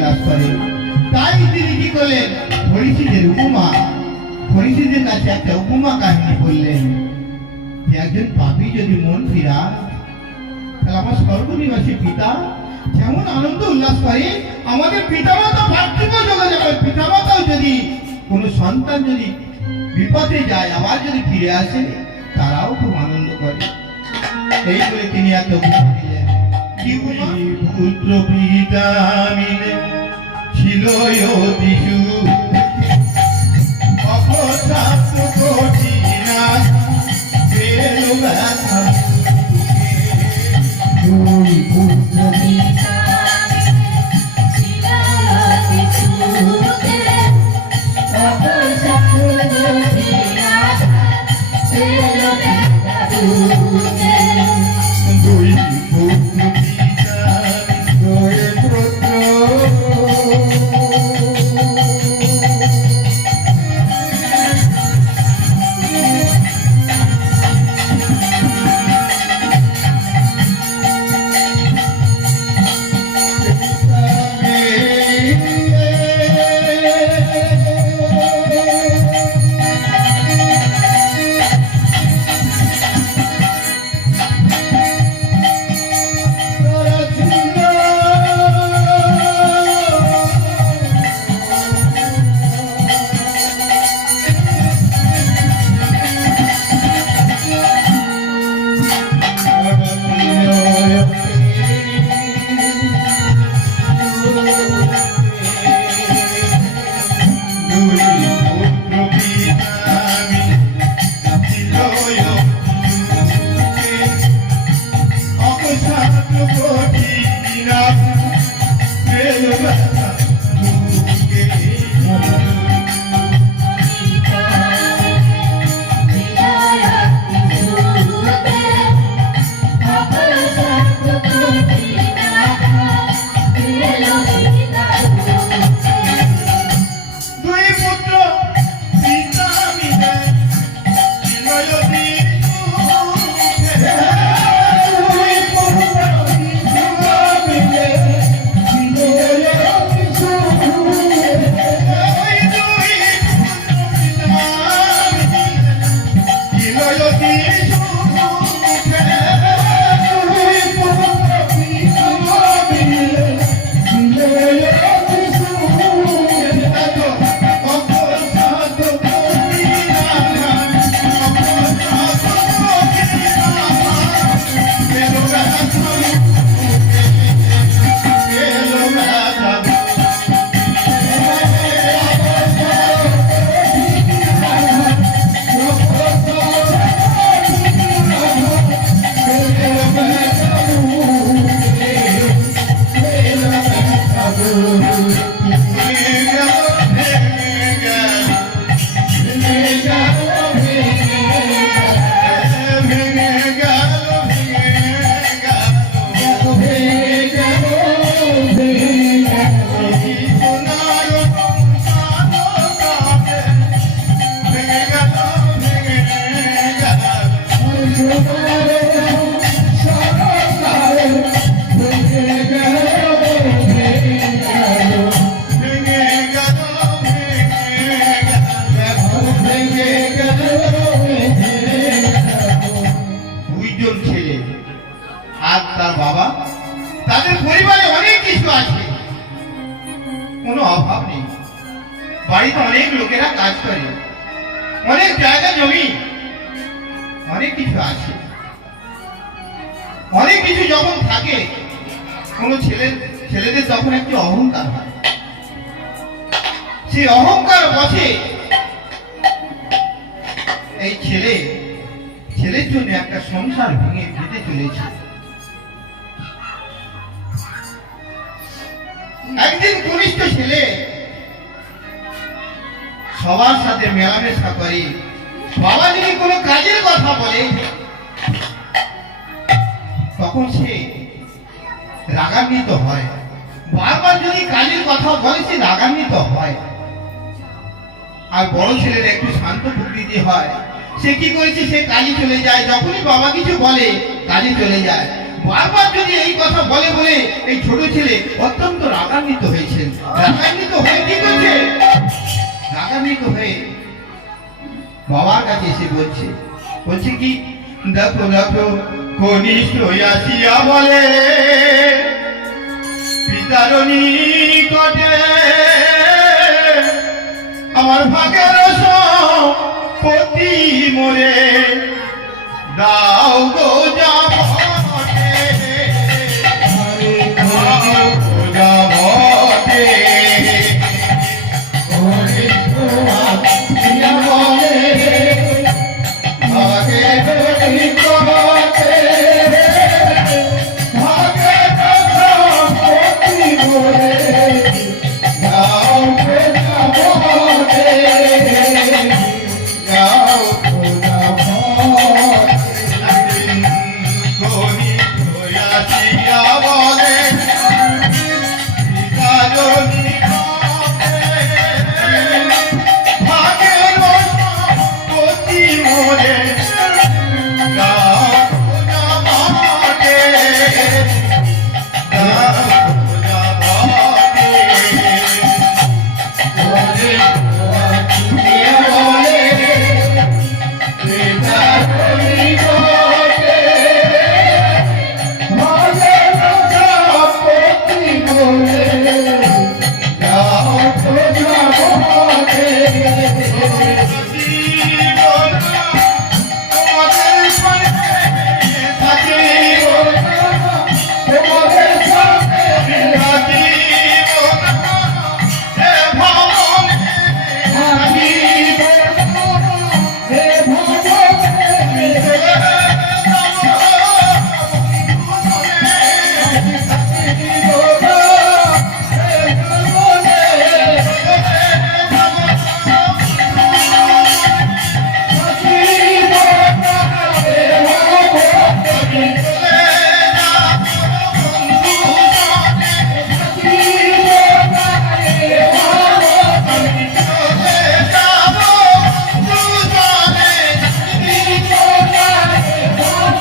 উল্লাস করে। তাই তিনি কি করলেন, ফরিসিদের কাছে একটা উপমা কাহিনী বললেন যে একজন পাপী যদি মন ফিরায়, তাহলে আমার স্বর্গনিবাসী পিতা যেমন আনন্দ উল্লাস করে, আমাদের পিতামাতা পার্থিব জগতে পিতামাতাও যদি কোনো সন্তান যদি বিপদে যায় আবার যদি ফিরে আসে, তারাও খুব আনন্দ করে। এই করে তিনি একটা উপমা দিলেন। কি উপমা? পুত্র পিতা মিলে ছিল অতি সুখে, অপরাধ কঠিন পেল ব্যথা দুই পুত্র পিতা ছিল অতি সুখে, অপরাধ কঠিন পেল ব্যথা দুঃখে। দুই পুত্র পিতা দুই পুত্র কোনো অভাব নেই। বাড়িতে অনেক লোকেরা কাজ করে, অনেক জায়গা জমি, অনেক কিছু আছে। অনেক কিছু যখন থাকে কোনো ছেলেদের তখন একটি অহংকার হয়। সেই অহংকার বসে এই ছেলের জন্য একটা সংসার ভেঙে যেতে চলেছে। একদিন কনিষ্ঠ ছেলে সবার সাথে মেলামেশা করে, বাবা যদি কোনো কাজের কথা বলে তখন সে রাগান্বিত হয়। বারবার যদি কাজের কথা বলে সে রাগান্বিত হয়। আর বড় ছেলের একটু শান্ত প্রকৃতি হয়, সে কি করেছে, সে কাজে চলে যায়। যখনই বাবা কিছু বলে কাজে চলে যায়। বারবার যদি এই কথা বলে বলে এই ছোট ছেলে অত্যন্ত রাগান্বিত হয়েছেন। রাগান্বিত হয়ে কি করছে? রাগান্বিত হয়ে বাবার কাছে এসে বলছে কি, দেখো দেখো কনিষ্ঠ আসিয়া বলে পিতার নিকটে আমার ভাগের সম্পত্তি মোরে দাও গো যাবতে, দাও গো যাবতে। কনিষ্ঠ আসিয়া বলে ভাগের নিকটে ভাগের সম্পত্তি মোরে দাও গো যাবতে, দাও গো যাবতে। কনিষ্ঠ আসিয়া বলে পিতার নিকটে ভাগের সম্পত্তি মোরে দাও গো যাবতে, দাও গো যাবতে। কনিষ্ঠ আসিয়া বলে পিতার নিকটে ভাগের সম্পত্তি মোরে দাও গো যাবতে। তোমাদের সঙ্গে থাকিব না, তোমাদের সঙ্গে থাকিব না, এ ভবনে থাকিব না, এ ভবনে চলে যাব ভুবনে, থাকিব না, এ ভবনে চলে যাব থাকিব না, এ ভবনে চলে যাব বন্ধু সনে, থাকিব না, এ ভবনে চলে যাব বন্ধু সনে, থাকিব না, এ ভবনে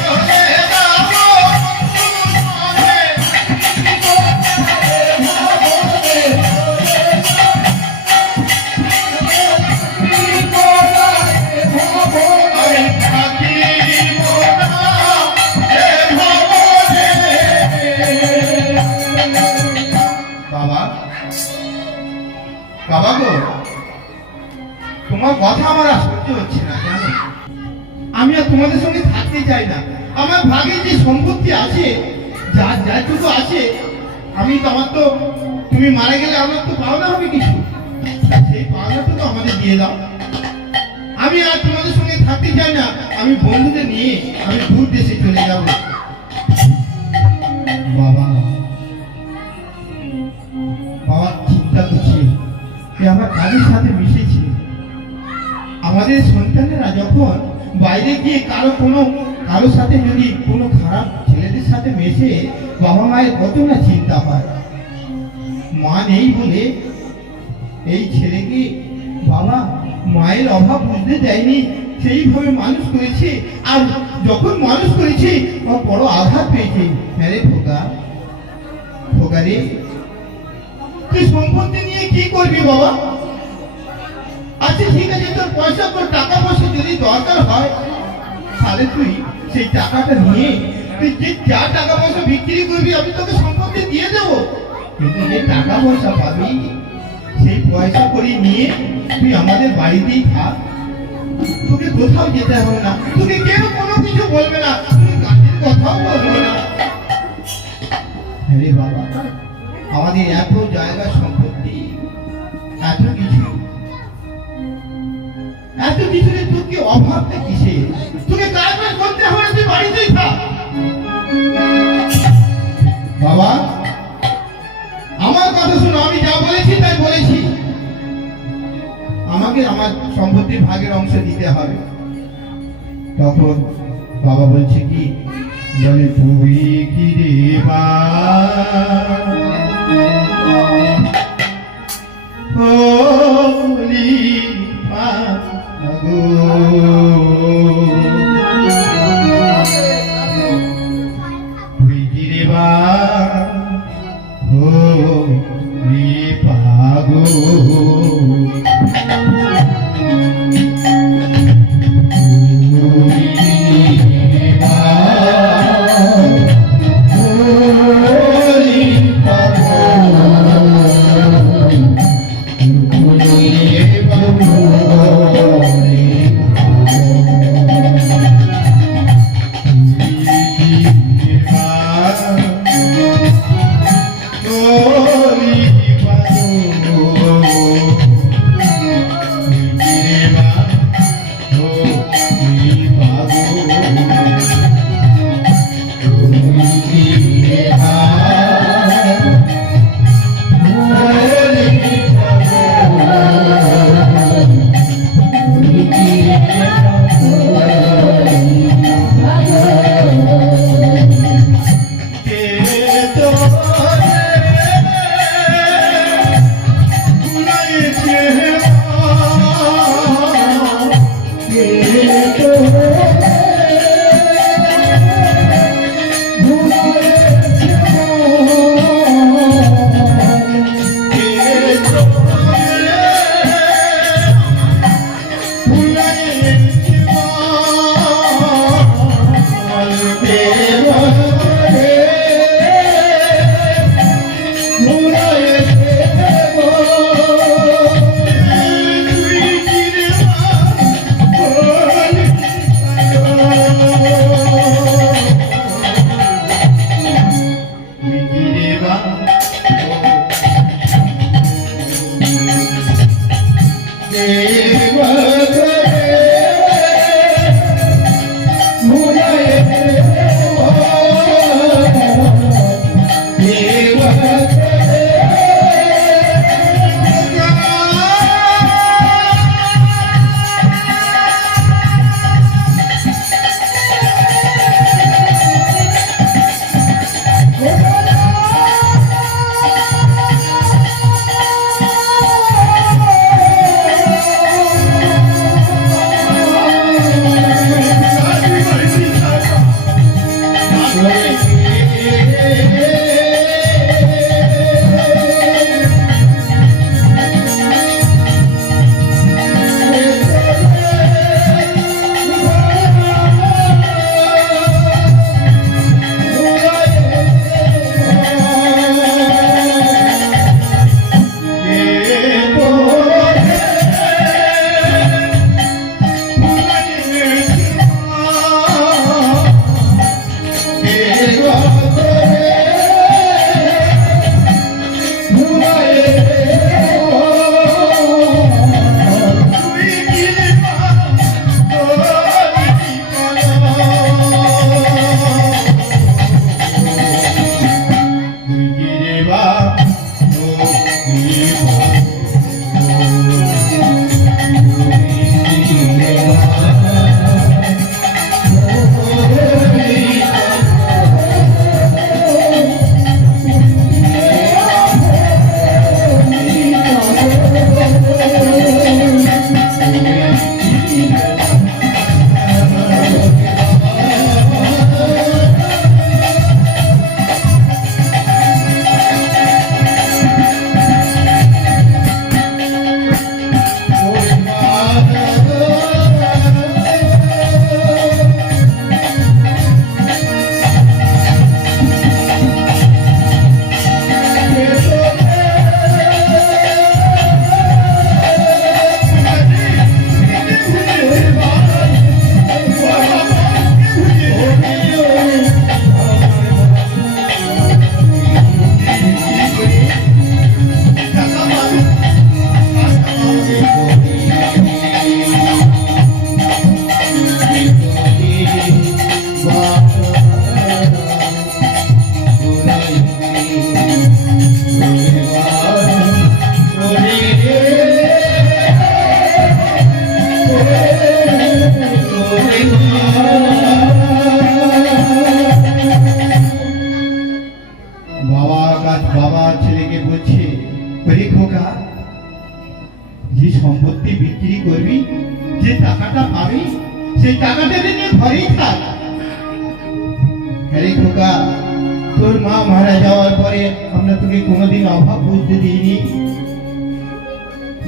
চলে যাব বন্ধু সনে, থাকিব না, এ ভবনে বাবা, বাবা গো, তোমার কথা আমার আর সহ্য হচ্ছে না জানো। আমি আর তোমাদের সঙ্গে থাকতে চাই না। আমার ভাগে যে সম্পত্তি আছে, যাটুকু আছে, আমার তো তুমি মারা গেলে আমার তো পাওনা হবে কিছু, সেই পাওনাটুকু আমাদের দিয়ে দাও। আমি আর তোমাদের সঙ্গে থাকতে চাই না। আমি বন্ধুদের নিয়ে আমি দূর দেশে চলে যাব। বাবা, বাবা চিন্তা করছে যে আমরা কাজের সাথে মিশেছি। আমাদের সন্তানেরা যখন বাইরে গিয়ে কারোর সাথে যদি কোনো খারাপ ছেলেদের সাথে মেশে, বাবা মায়ের কত না চিন্তা হয়। মা নেই বলে এই ছেলেকে বাবা মায়ের অভাব বুঝতে দেয়নি, সেইভাবে মানুষ করেছে। আর যখন মানুষ করেছে বড় আঘাত পেয়েছে। হ্যাঁ রে খোকা রে, তুই সম্পত্তি নিয়ে কি করবি বাবা? আচ্ছা ঠিক আছে, তোর টাকা পয়সা যদি দরকার হয় তাহলে তুই সেই টাকাটা নিয়ে তুই যে যা টাকা পয়সা বিক্রি করবি আমি তোকে সম্পত্তি দিয়ে দেবো। কিন্তু যে টাকা পয়সা পাবি সেই পয়সা করে নিয়ে তুই আমাদের বাড়িতেই থাক, তোকে কোথাও যেতে হবে না, তোকে কেউ কোনো কিছু বলবে না, তুই কাজের কথাও বলবে না। আরে বাবা, আমাদের এত জায়গা সম্পত্তি, এত কিছু তোর কি অভাবটা কিসে? তোকে কাজ করতে হবে, তুই বাড়িতেই থাক। বাবা আমার কথা শোনো, আমি যা বলেছি তাই বলেছি। আমাকে আমার সম্পত্তির ভাগের অংশ দিতে হবে। তখন বাবা বলছে কি, বলে তুমি কি রে বা মাগো সম্পত্তি বিক্রি করবি, যে টাকাটা পাবি সেই টাকাটা নিয়ে ঘরেই থাক। আরে খোকা, তোর মা মারা যাওয়ার পরে আমরা তোকে কোনোদিন অভাব বুঝতে দিইনি।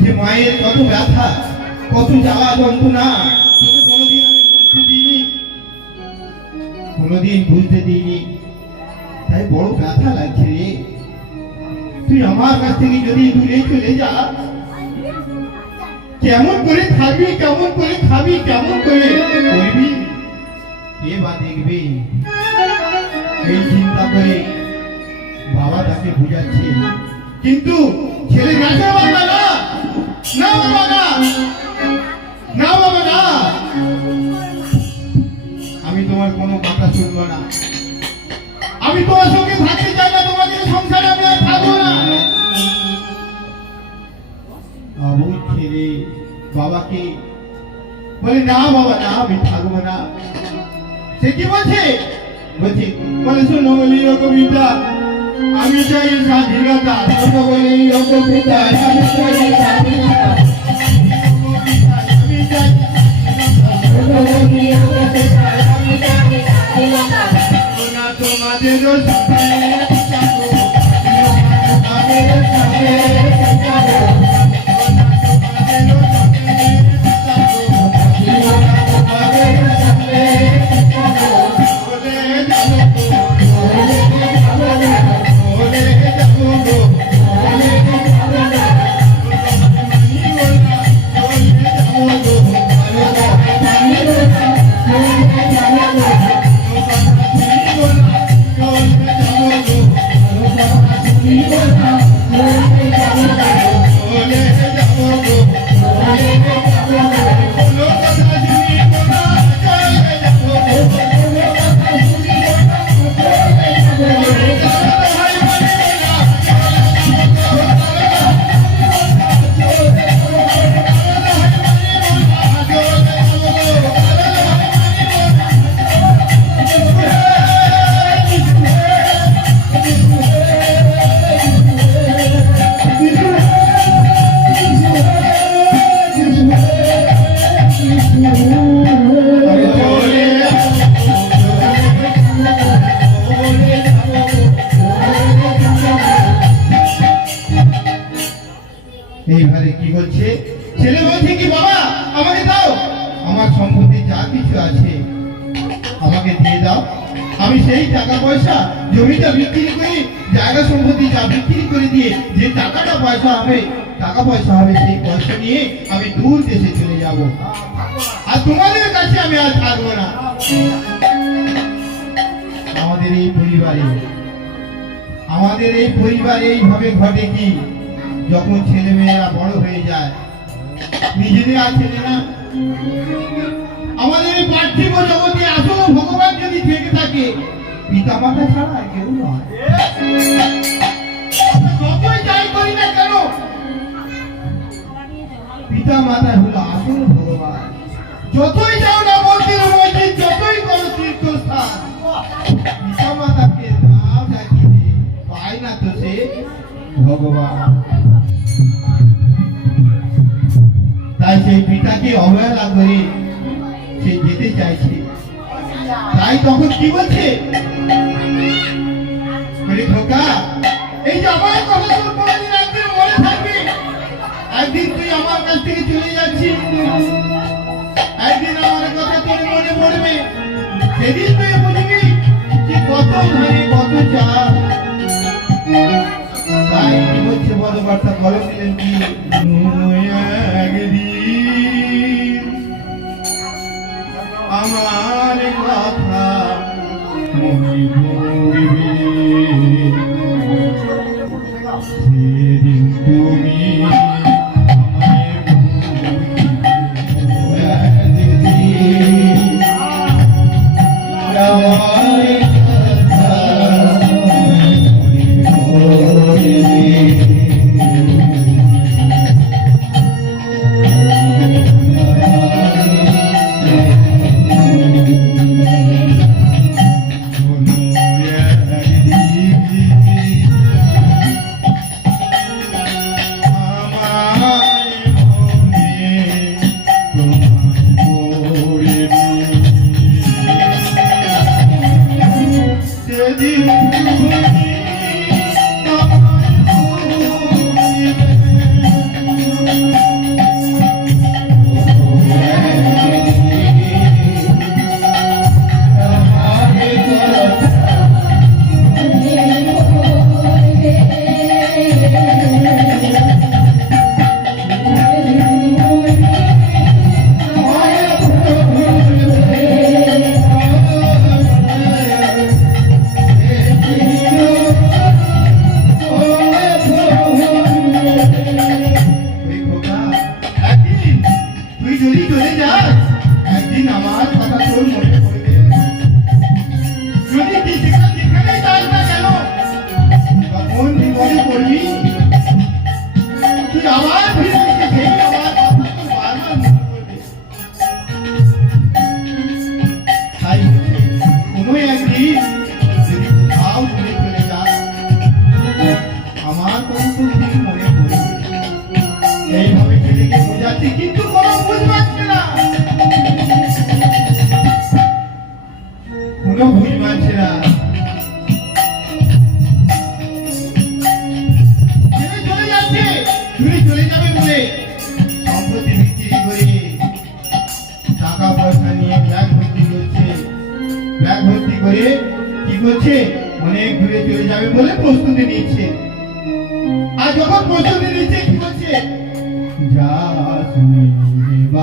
যে মায়ের কত ব্যথা, কত জ্বালা যন্ত্রণা তোকে কোনোদিন আমি বুঝতে দিইনি, কোনোদিন বুঝতে দিইনি। তাই বড় ব্যথা লাগছে রে। তুই আমার কাছ থেকে যদি দূরে চলে যা, কেমন করে থাকবি, কেমন করে খাবি, কেমন করে করবি, কে বা দেখবে? এই চিন্তা করে বাবা তাকে বুঝাচ্ছে, কিন্তু ছেলে গেছে বাবা না, না বাবা না, না বাবা না, আমি তোমার কোনো কথা শুনবো না, আমি তোমার সঙ্গে থাকতে চাই না, তোমাদের সংসারে আমি আর থাকবো না। বাবু ছেলে বাবাকে বলে, না বাবা না, আমি থাকবো না। সে কি বলছে? বলে শোনো, বলি ও কবিতা, আমি চাই স্বাধীনতা, বলি ও কবিতা, আমি চাই স্বাধীনতা, আমি চাই তোমাদের এইবারে কি হচ্ছে? ছেলে বলছে কি, বাবা আমাকে দাও, আমার সম্পত্তি যা কিছু আছে আমাকে দিয়ে দাও, আমি সেই টাকা পয়সা জমিটা বিক্রি করে, জায়গা সম্পত্তি যা বিক্রি করে দিয়ে যে টাকাটা পয়সা হবে, টাকা পয়সা হবে, সেই পয়সা নিয়ে আমি দূর দেশে চলে যাব, আর তোমাদের কাছে আমি আর থাকবো না। আমাদের এই পরিবারে এইভাবে ঘটে কি, যখন ছেলে মেয়েরা বড় হয়ে যায়, নিজেদের আর ছেলে না, আমাদের এই পার্থিব জগতে আসল ভগবান যদি থেকে থাকে, পিতা মাতা ছাড়া আর কেউ নয়। যতই যাই করি না কেন, পিতা মাতা হলো আসল ভগবান। যতই যাও না মন্দির মসজিদ, যতই করো তীর্থস্থান, পিতা মাতাকে নাম ডাকিতে পায় না তো সে ভগবান। তাই সেই পিতাকে অবহেলা করে সে যেতে চাইছে। তাই তখন কি বলছে? খোকা, এই যে আমার কথা তোর কোনদিন একদিন মনে থাকবে, একদিন তুই আমার কাছ থেকে চলে যাচ্ছিস, একদিন আমার কথা তোর মনে পড়বে, সেদিন তুই বুঝবি যে কত ধারে কত চাপ। তাই কি বলছে বড় বার্তা বলে দিলেন কি, একদিন আমার কথা মনে পড়বে, সেদিন তুমি আমায় ভুলিবে, একদিন আমার কথা মনে পড়বে। তুই আবার ফিরে এসে সেই আমার কথা তোর বারবার মনে পড়বে। তাই বলছি, কোনো একদিন যদি কোথাও দূরে চলে যা, আমার কথা তো ঠিক মনে পড়বে। এইভাবে ছেলেকে বোঝাচ্ছি, কিন্তু কোনো বুঝ পাচ্ছে না, কোনো বুঝ পাচ্ছে না। ছেলে চলে যাচ্ছে, দূরে চলে যাবে বলে সম্পত্তি বিক্রি করে টাকা পয়সা নিয়ে ব্যাগ ভর্তি করছে। ব্যাগ ভর্তি করে কি করছে, অনেক দূরে চলে যাবে বলে প্রস্তুতি নিচ্ছে। আর যখন প্রস্তুতি নিচ্ছে কি করছে, যা শুনে বা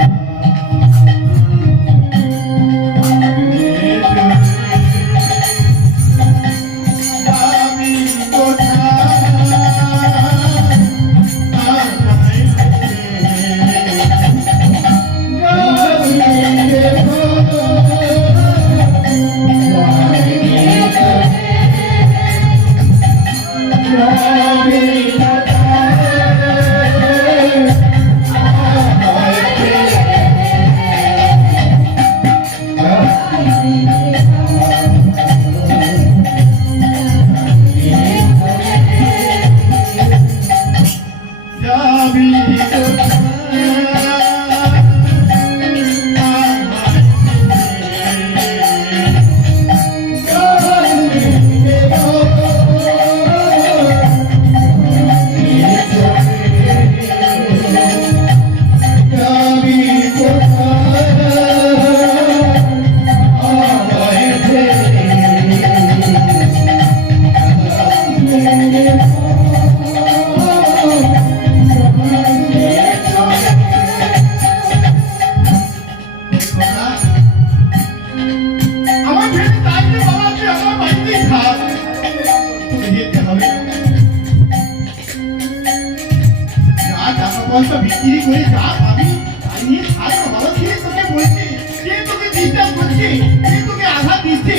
পয়সা বিক্রি করে যা পাবি তাই নিয়ে থাকো বাবা। কে তোকে বলছে, কে তোকে ডিস্টার্ব করছে, কে তোকে আঘাত দিচ্ছে,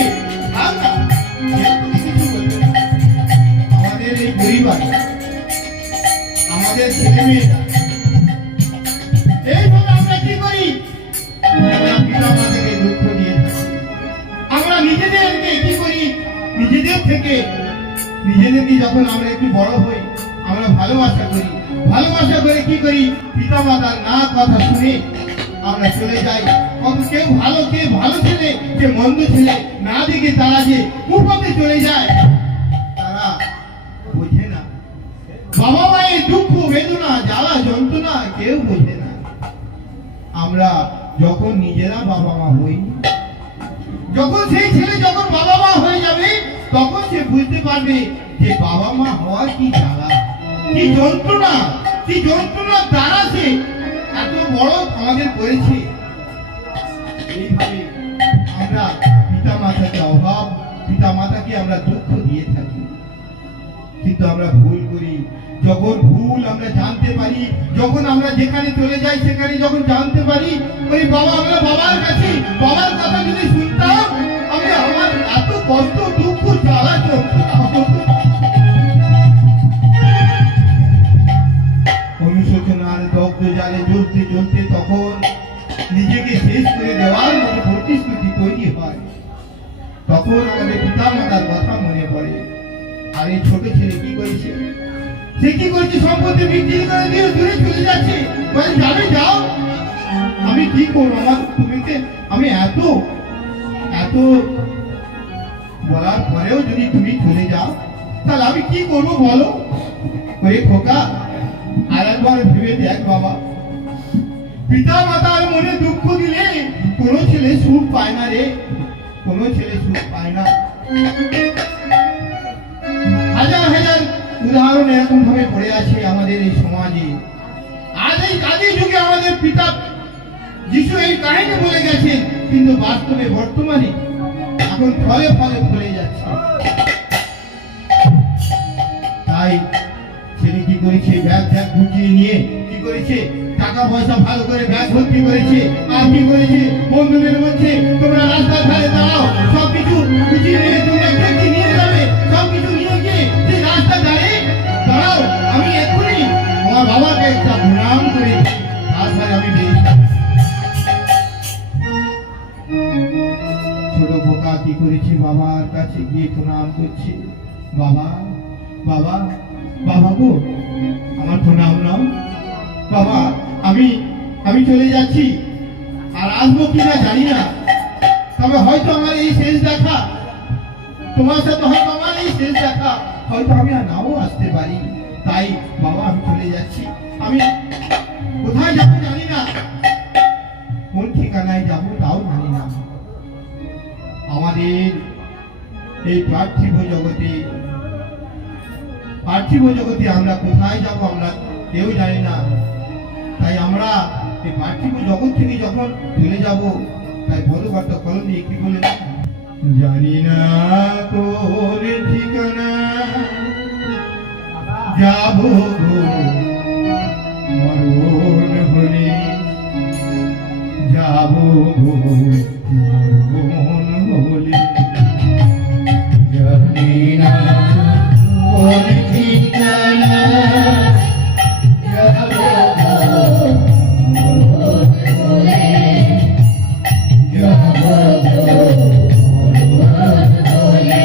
থাক না, কেউ তোকে কিছু বলবে না। আমাদের এই পরিবার, আমাদের ছেলে মেয়েরা, এইভাবে আমরা কি করি, আমরা পিতা মাতাকে দুঃখ দিয়ে থাকি। আমরা নিজেদেরকে কি করি, নিজেদেরকে যখন আমরা একটু বড় হই, আমরা ভালোবাসা করি। ভালোবাসা করে কি করি, পিতা মাতার না কথা শুনে আমরা চলে যাই। কেউ ভালো, কে ভালো ছেলে, কে মন্দ ছেলে না দেখে তারা যে কুপথে চলে যায়, তারা বোঝে না। বাবা মায়ের দুঃখ বেদনা জ্বালা যন্ত্রণা কেউ বোঝে না। আমরা যখন নিজেরা বাবা মা হই, যখন সেই ছেলে যখন বাবা মা হয়ে যাবে, তখন সে বুঝতে পারবে যে বাবা মা হওয়ার কি জ্বালা, কি যন্ত্রণা, কি যন্ত্রণার দ্বারা সে এত বড় আমাদের করেছে। এইভাবে আমরা পিতা মাতাকে অভাব, পিতা মাতাকে আমরা দুঃখ দিয়ে থাকি, কিন্তু আমরা ভুল করি। যখন ভুল আমরা জানতে পারি, যখন আমরা যেখানে চলে যাই সেখানে যখন জানতে পারি, ওই বাবা, আমরা বাবার কাছে বাবার কথা যদি শুনতাম, আমি আমার এত কষ্ট দুঃখ জ্বালা যন্ত্রণা হতো। অনুশোচনার দগ্ধ জালে জ্বলতে জ্বলতে তখন নিজেকে শেষ করে দেওয়ার মতো প্রতিশ্রুতি তৈরি হয়। তখন আমাদের পিতা মাতার কথা মনে পড়ে। আর এই ছোট ছেলে কি করেছে, সে কি করেছে, সম্পত্তি বিক্রি করে দিয়ে দূরে চলে যাচ্ছে, মানে যাবে যাও, আমি কি করবো, আমার তুমিকে আমি এত এত বলার পরেও যদি তুমি চলে যাও, তাহলে আমি কি করবো বলো। ওই খোকা, আর একবার ভেবে দেখ বাবা, পিতা মাতার মনে দুঃখ দিলে কোনো ছেলে সুখ পায় না রে, কোনো ছেলে সুখ পায় না। হাজার হাজার উদাহরণ এরকম ভাবে পড়ে আছে আমাদের এই সমাজে। আজ এই যুগে আমাদের পিতা যিশু এই কাহিনী বলে গেছেন, কিন্তু বাস্তবে বর্তমানে এখন ফলে ফলে ফলে যাচ্ছে। তাই ছেলে কি করেছে, ব্যাগ গুছিয়ে নিয়ে কি করেছে, টাকা পয়সা ভালো করে ব্যাগ ভর্তি করেছে। আর কি করেছে, বন্ধুদের মধ্যে তোমরা রাস্তার ধারে দাঁড়াও, সবকিছু গুছিয়ে নিয়ে তোমরা কি নিয়ে যাবে, সবকিছু নিয়ে গিয়ে সেই রাস্তার ধারে দাঁড়াও, আমি এক্ষুনি আমার বাবাকে কয়েকটা প্রণাম করে তারপরে আমি বেরিয়ে ছোট বোকা কি করেছে, বাবার কাছে গিয়ে প্রণাম করছে। বাবা বাবা বাবা গো, আমার প্রণাম নাও। বাবা আমি আমি চলে যাচ্ছি, আর আসবো কিনা জানি না, তবে হয়তো আমার এই শেষ দেখা, তোমার সাথে হয়তো আমার এই শেষ দেখা, হয়তো আমি আর নাও আসতে পারি। তাই বাবা আমি চলে যাচ্ছি, আমি কোথায় যাবো জানি না, কোন ঠিকানায় যাবো তাও জানি না। আমাদের এই পার্থিব জগতে আমরা কোথায় যাব আমরা কেউ জানি না। তাই আমরা এই পার্থিব জগৎ থেকে যখন চলে যাব, তাই বড়বার্তা কলম নিয়ে কি বলে, জানি না কোন ঠিকানা যাব গো মরণ হলে, যাব গো মরণ হলে, জানি না কোন ঠিকানা যাব গো মরণ হলে, যাব গো মরণ হলে,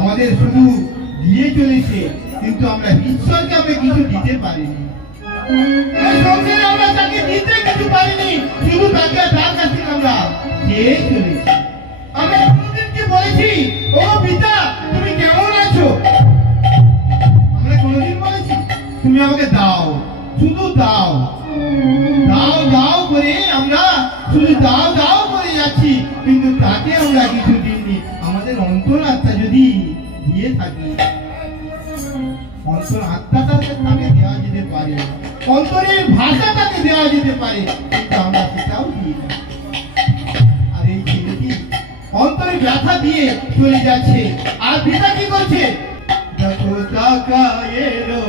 আমাদের শুধু দিয়ে চলেছে, কিন্তু আমরা ঈশ্বরকে আমরা কিছু দিতে পারিনি। এই সংসারে আমরা তাকে দিতে কিছু পারিনি, শুধু তাকে তার কাছে আমরা চেয়ে চলেছি। আমরা কোনদিন কি বলেছি, ও পিতা তুমি কেমন আছো? আমরা কোনদিন বলেছি তুমি আমাকে দাও, শুধু দাও দাও দাও করে আমরা শুধু দাও দাও করে যাচ্ছি, কিন্তু তাকে আমরা কিছু দিইনি। আমাদের অন্তরাত্মা যদি দিয়ে থাকি, অন্তর আত্মাটাকে তাকে দেওয়া যেতে পারে, অন্তরের ভাষাটাকে দেওয়া যেতে পারে, কিন্তু আমরা সেটাও দিই না। আর এই ছেলেটি অন্তরে ব্যথা দিয়ে চলে যাচ্ছে, আর পিতা কি করছে, দেখো টাকা এলো